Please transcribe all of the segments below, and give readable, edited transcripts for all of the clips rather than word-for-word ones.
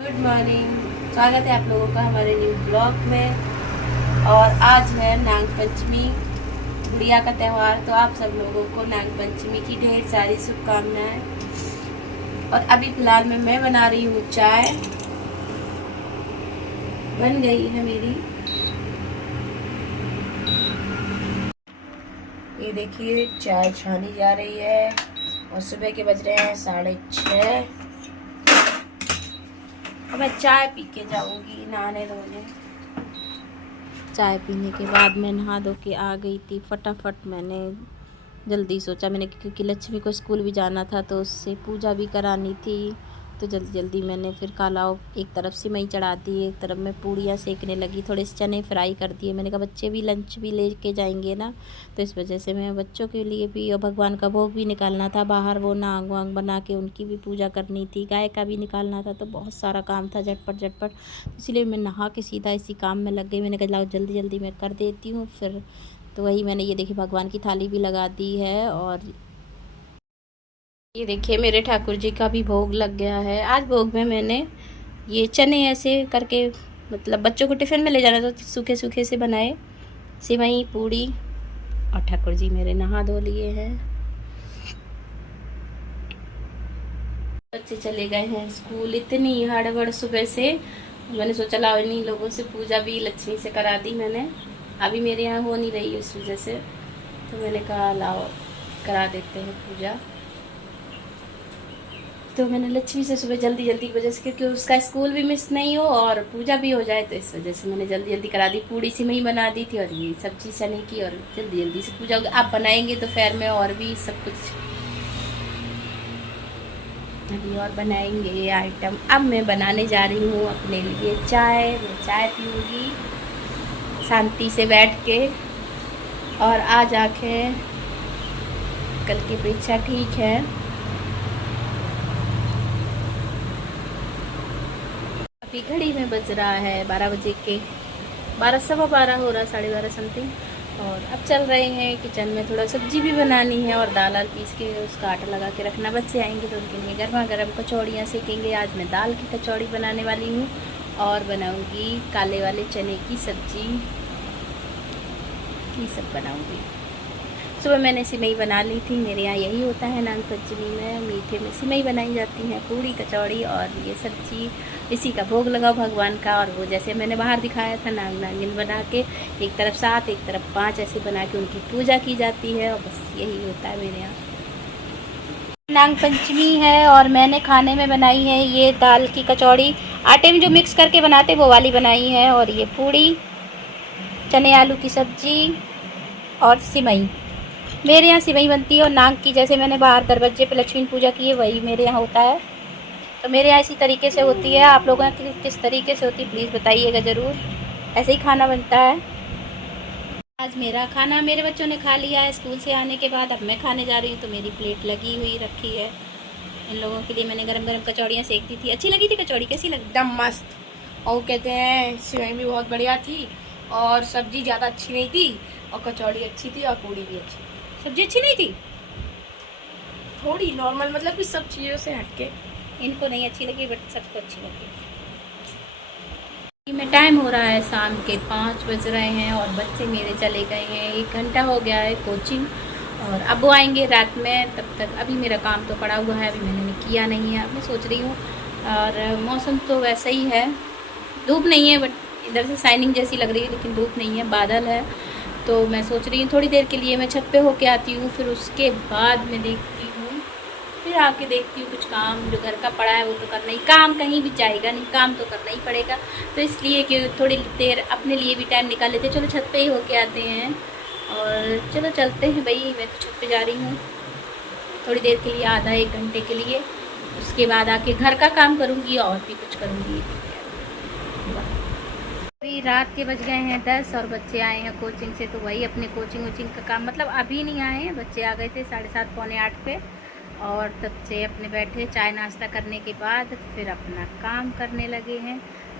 Good morning. स्वागत है आप लोगों का हमारे न्यू ब्लॉग में। और आज है नाग पंचमी, गुड़िया का त्यौहार। तो आप सब लोगों को नाग पंचमी की ढेर सारी शुभकामनाएं। और अभी फिलहाल में मैं बना रही हूँ चाय। बन गई है मेरी। ये देखिए चाय छानी जा रही है और सुबह के बज रहे हैं 6:30। अब मैं चाय पी के जाऊंगी नहाने धोने। चाय पीने के बाद मैं नहा धो के आ गई थी फटाफट। मैंने जल्दी सोचा, मैंने क्योंकि लक्ष्मी को स्कूल भी जाना था तो उससे पूजा भी करानी थी। तो जल्दी जल्दी मैंने फिर कालाव एक तरफ सिमई चढ़ा दी, एक तरफ मैं पूड़ियाँ सेकने लगी, थोड़े से चने फ्राई कर दिए। मैंने कहा बच्चे भी लंच भी लेके जाएंगे ना, तो इस वजह से मैं बच्चों के लिए भी और भगवान का भोग भी निकालना था बाहर, वो नांग वांग बना के उनकी भी पूजा करनी थी, गाय का भी निकालना था। तो बहुत सारा काम था झटपट झटपट, इसलिए मैं नहा के सीधा इसी काम में लग गई। मैंने कहा लाओ जल्दी जल्दी मैं कर देती हूँ फिर। तो वही मैंने ये देखिए भगवान की थाली भी लगा दी है। और ये देखिए मेरे ठाकुर जी का भी भोग लग गया है। आज भोग में मैंने ये चने ऐसे करके, मतलब बच्चों को टिफ़िन में ले जाना तो सूखे सूखे से बनाए, सिवई पूड़ी। और ठाकुर जी मेरे नहा धो लिए हैं। बच्चे चले गए हैं स्कूल। इतनी हड़बड़ सुबह से, मैंने सोचा लाओ इन्हीं लोगों से पूजा भी लक्ष्मी से करा दी मैंने। अभी मेरे यहाँ हो नहीं रही उस वजह से, तो मैंने कहा लाओ करा देते हैं पूजा। तो मैंने लक्ष्मी से सुबह जल्दी जल्दी की वजह से, क्योंकि उसका स्कूल भी मिस नहीं हो और पूजा भी हो जाए, तो इस वजह से मैंने जल्दी जल्दी करा दी। पूड़ी सिमई बना दी थी और ये सब्जी चने की, और जल्दी जल्दी से पूजा होगी। आप बनाएंगे तो फिर में और भी सब कुछ अभी और बनाएंगे आइटम। अब मैं बनाने जा रही हूँ अपने लिए चाय। मैं चाय पीऊँगी शांति से बैठ के। और आज आंखें कल की अपेक्षा ठीक है। अभी घड़ी में बज रहा है 12 बजे के 12 सवा 12 हो रहा, 12:30 समथिंग। और अब चल रहे हैं किचन में, थोड़ा सब्जी भी बनानी है और दाल पीस के उसका आटा लगा के रखना। बच्चे आएंगे तो उनके लिए गर्मा गर्म कचौड़ियाँ सेकेंगे। आज मैं दाल की कचौड़ी बनाने वाली हूँ और बनाऊँगी काले वाले चने की सब्जी, ये सब बनाऊँगी। सुबह मैंने सिमई बना ली थी। मेरे यहाँ यही होता है नाग पंचमी में, मीठे में सिमई बनाई जाती हैं, पूड़ी कचौड़ी और ये सब्जी। इसी का भोग लगाओ भगवान का। और वो जैसे मैंने बाहर दिखाया था नाग नागिन बना के, एक तरफ 7 एक तरफ 5 ऐसे बना के उनकी पूजा की जाती है। और बस यही होता है मेरे यहाँ। नाग पंचमी है और मैंने खाने में बनाई है ये दाल की कचौड़ी। आटे में जो मिक्स करके बनाते वो वाली बनाई है। और ये पूड़ी, चने आलू की सब्जी और सिमई। मेरे यहाँ सिवई बनती है। और नाग की जैसे मैंने बाहर दरवाजे पे लक्ष्मी पूजा की है, वही मेरे यहाँ होता है। तो मेरे यहाँ इसी तरीके से होती है। आप लोगों की किस तरीके से होती है प्लीज़ बताइएगा ज़रूर। ऐसे ही खाना बनता है। आज मेरा खाना मेरे बच्चों ने खा लिया है स्कूल से आने के बाद। अब मैं खाने जा रही हूँ, तो मेरी प्लेट लगी हुई रखी है। इन लोगों के लिए मैंने गरम गरम कचौड़ियाँ सेक दी थी। अच्छी लगी थी कचौड़ी? कैसी लगी? एकदम मस्त। और कहते हैं सिवई भी बहुत बढ़िया थी और सब्जी ज़्यादा अच्छी नहीं थी और कचौड़ी अच्छी थी और पूड़ी भी अच्छी थी। सब्जी अच्छी नहीं थी? थोड़ी नॉर्मल, मतलब कि सब चीज़ों से हटके। इनको नहीं अच्छी लगी बट सबको अच्छी लगी। में टाइम हो रहा है शाम के 5 बज रहे हैं और बच्चे मेरे चले गए हैं। 1 घंटा हो गया है कोचिंग, और अब वो आएंगे रात में। तब तक अभी मेरा काम तो पड़ा हुआ है, अभी मैंने किया नहीं है। अब मैं सोच रही हूँ, और मौसम तो वैसा ही है, धूप नहीं है बट इधर से शाइनिंग जैसी लग रही है, लेकिन धूप नहीं है, बादल है। तो मैं सोच रही हूँ थोड़ी देर के लिए मैं छत पे होके आती हूँ, फिर उसके बाद मैं देखती हूँ, फिर आके देखती हूँ कुछ काम जो घर का पड़ा है वो तो करना ही। काम कहीं भी जाएगा नहीं, काम तो करना ही पड़ेगा। तो इसलिए कि थोड़ी देर अपने लिए भी टाइम निकाल लेते। चलो छत पे ही होके आते हैं और चलो चलते हैं भाई। मैं तो छत पे जा रही हूँ थोड़ी देर के लिए, आधा 1 घंटे के लिए। उसके बाद आके घर का काम करूँगी और भी कुछ करूँगी। अभी रात के बज गए हैं 10 और बच्चे आए हैं कोचिंग से। तो वही अपने कोचिंग वोचिंग का काम, मतलब अभी नहीं आए हैं, बच्चे आ गए थे 7:30 पौने 8 पे। और तब से अपने बैठे चाय नाश्ता करने के बाद फिर अपना काम करने लगे हैं।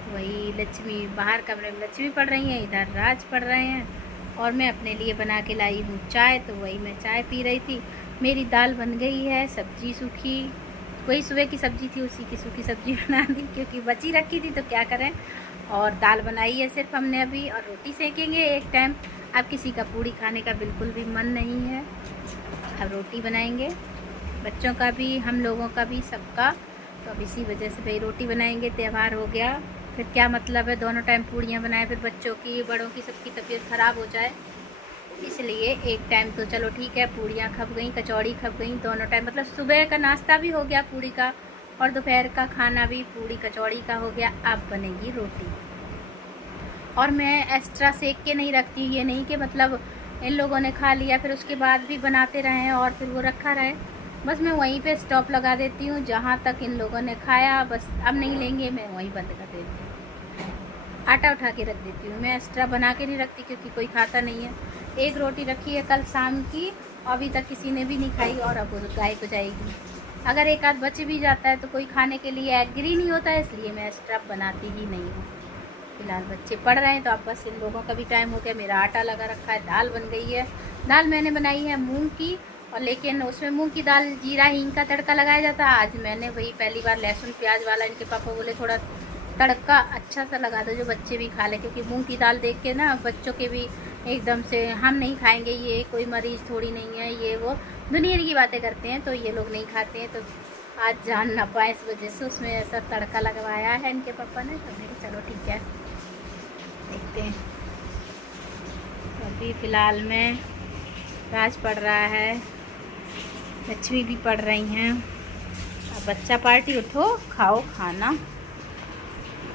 वही लक्ष्मी बाहर कमरे में लक्ष्मी पढ़ रही हैं, इधर राज पढ़ रहे हैं। और मैं अपने लिए बना के लाई हूँ चाय, तो वही मैं चाय पी रही थी। मेरी दाल बन गई है, सब्जी सूखी वही सुबह की सब्ज़ी थी, उसी की सूखी सब्ज़ी बना दी क्योंकि बची रखी थी तो क्या करें। और दाल बनाई है सिर्फ हमने अभी, और रोटी सेकेंगे एक टाइम। अब किसी का पूड़ी खाने का बिल्कुल भी मन नहीं है, अब रोटी बनाएंगे, बच्चों का भी, हम लोगों का भी, सबका। तो अब इसी वजह से भाई रोटी बनाएंगे। त्यौहार हो गया, फिर क्या मतलब है दोनों टाइम पूड़ियाँ बनाए, फिर बच्चों की, बड़ों की, सबकी तबीयत ख़राब हो जाए। इसलिए एक टाइम तो चलो ठीक है, पूड़ियाँ खप गई, कचौड़ी खप गई, दोनों टाइम मतलब सुबह का नाश्ता भी हो गया पूड़ी का, और दोपहर का खाना भी पूड़ी कचौड़ी का हो गया। अब बनेगी रोटी। और मैं एक्स्ट्रा सेक के नहीं रखती, ये नहीं कि मतलब इन लोगों ने खा लिया फिर उसके बाद भी बनाते रहें और फिर वो रखा रहे। बस मैं वहीं पे स्टॉप लगा देती हूँ, जहाँ तक इन लोगों ने खाया बस अब नहीं लेंगे, मैं वहीं बंद कर देती हूँ। आटा उठा के रख देती हूँ, मैं एक्स्ट्रा बना के नहीं रखती क्योंकि कोई खाता नहीं है। एक रोटी रखी है कल शाम की, अभी तक किसी ने भी नहीं खाई, और अब गाय को जाएगी। अगर एक आध बच भी जाता है तो कोई खाने के लिए एग्री नहीं होता है, इसलिए मैं एक्स्ट्रा बनाती ही नहीं हूँ। फिलहाल बच्चे पढ़ रहे हैं तो अब बस इन लोगों का भी टाइम हो गया। मेरा आटा लगा रखा है, दाल बन गई है। दाल मैंने बनाई है मूंग की, और लेकिन उसमें मूंग की दाल जीरा हींग का तड़का लगाया जाता है। आज मैंने वही पहली बार लहसुन प्याज वाला, इनके पापा बोले थोड़ा तड़का अच्छा सा लगा दो जो बच्चे भी खा ले, क्योंकि मूंग की दाल देख के ना बच्चों के भी एकदम से हम नहीं खाएंगे, ये कोई मरीज़ थोड़ी नहीं है, ये वो दुनिया की बातें करते हैं, तो ये लोग नहीं खाते हैं। तो आज जान ना पाए, इस वजह से उसमें ऐसा तड़का लगवाया है इनके पापा ने। तो मैंने चलो ठीक है, देखते हैं। अभी फ़िलहाल में राज पढ़ रहा है, लक्ष्मी भी पढ़ रही हैं। अब बच्चा पार्टी, उठो खाओ खाना।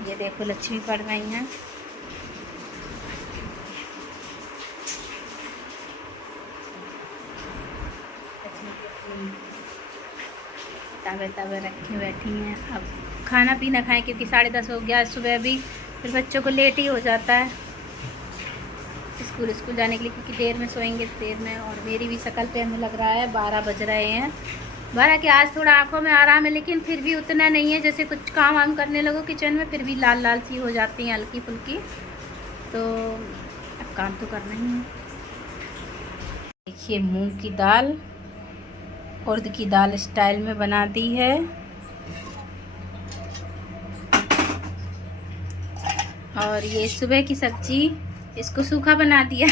ये देखो लक्ष्मी पढ़ रही हैं। किताबें ताबें रखे बैठी हैं, अब खाना पीना खाएं क्योंकि 10:30 हो गया सुबह भी, फिर बच्चों को लेट ही हो जाता है स्कूल जाने के लिए, क्योंकि देर में सोएंगे देर में। और मेरी भी शकल पे हमें लग रहा है 12 बज रहे हैं। 12 के आज थोड़ा आंखों में आराम है, लेकिन फिर भी उतना नहीं है। जैसे कुछ काम वाम करने लगो किचन में फिर भी लाल लाल सी हो जाती हैं हल्की फुल्की, तो अब काम तो करना ही है। देखिए मूंग की दाल उड़द की दाल स्टाइल में बना दी है। और ये सुबह की सब्जी, इसको सूखा बना दिया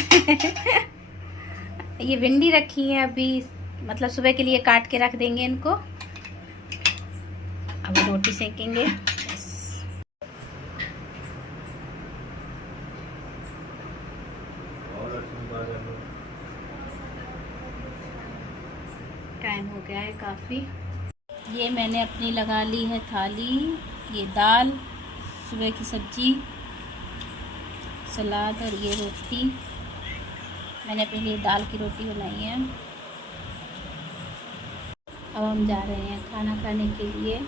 ये भिंडी रखी है अभी, मतलब सुबह के लिए काट के रख देंगे इनको। अब रोटी सेकेंगे। टाइम हो गया है काफ़ी। ये मैंने अपनी लगा ली है थाली, ये दाल, सुबह की सब्जी, सलाद और ये रोटी। मैंने अपने लिए दाल की रोटी बनाई है। अब हम जा रहे हैं खाना खाने के लिए,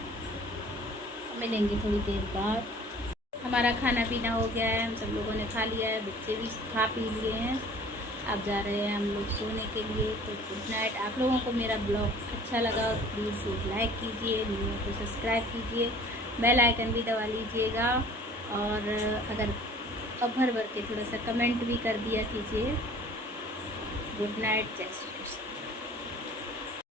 मिलेंगे थोड़ी देर बाद। हमारा खाना पीना हो गया है, हम सब लोगों ने खा लिया है, बच्चे भी खा पी लिए हैं। अब जा रहे हैं हम लोग सोने के लिए। तो गुड नाइट। आप लोगों को मेरा ब्लॉग अच्छा लगा तो प्लीज़ एक लाइक कीजिए, वीडियो को सब्सक्राइब कीजिए, बेल आइकन भी दबा लीजिएगा, और अगर भर के थोड़ा सा कमेंट भी कर दिया कीजिए। गुड नाइट, जय श्री कृष्ण।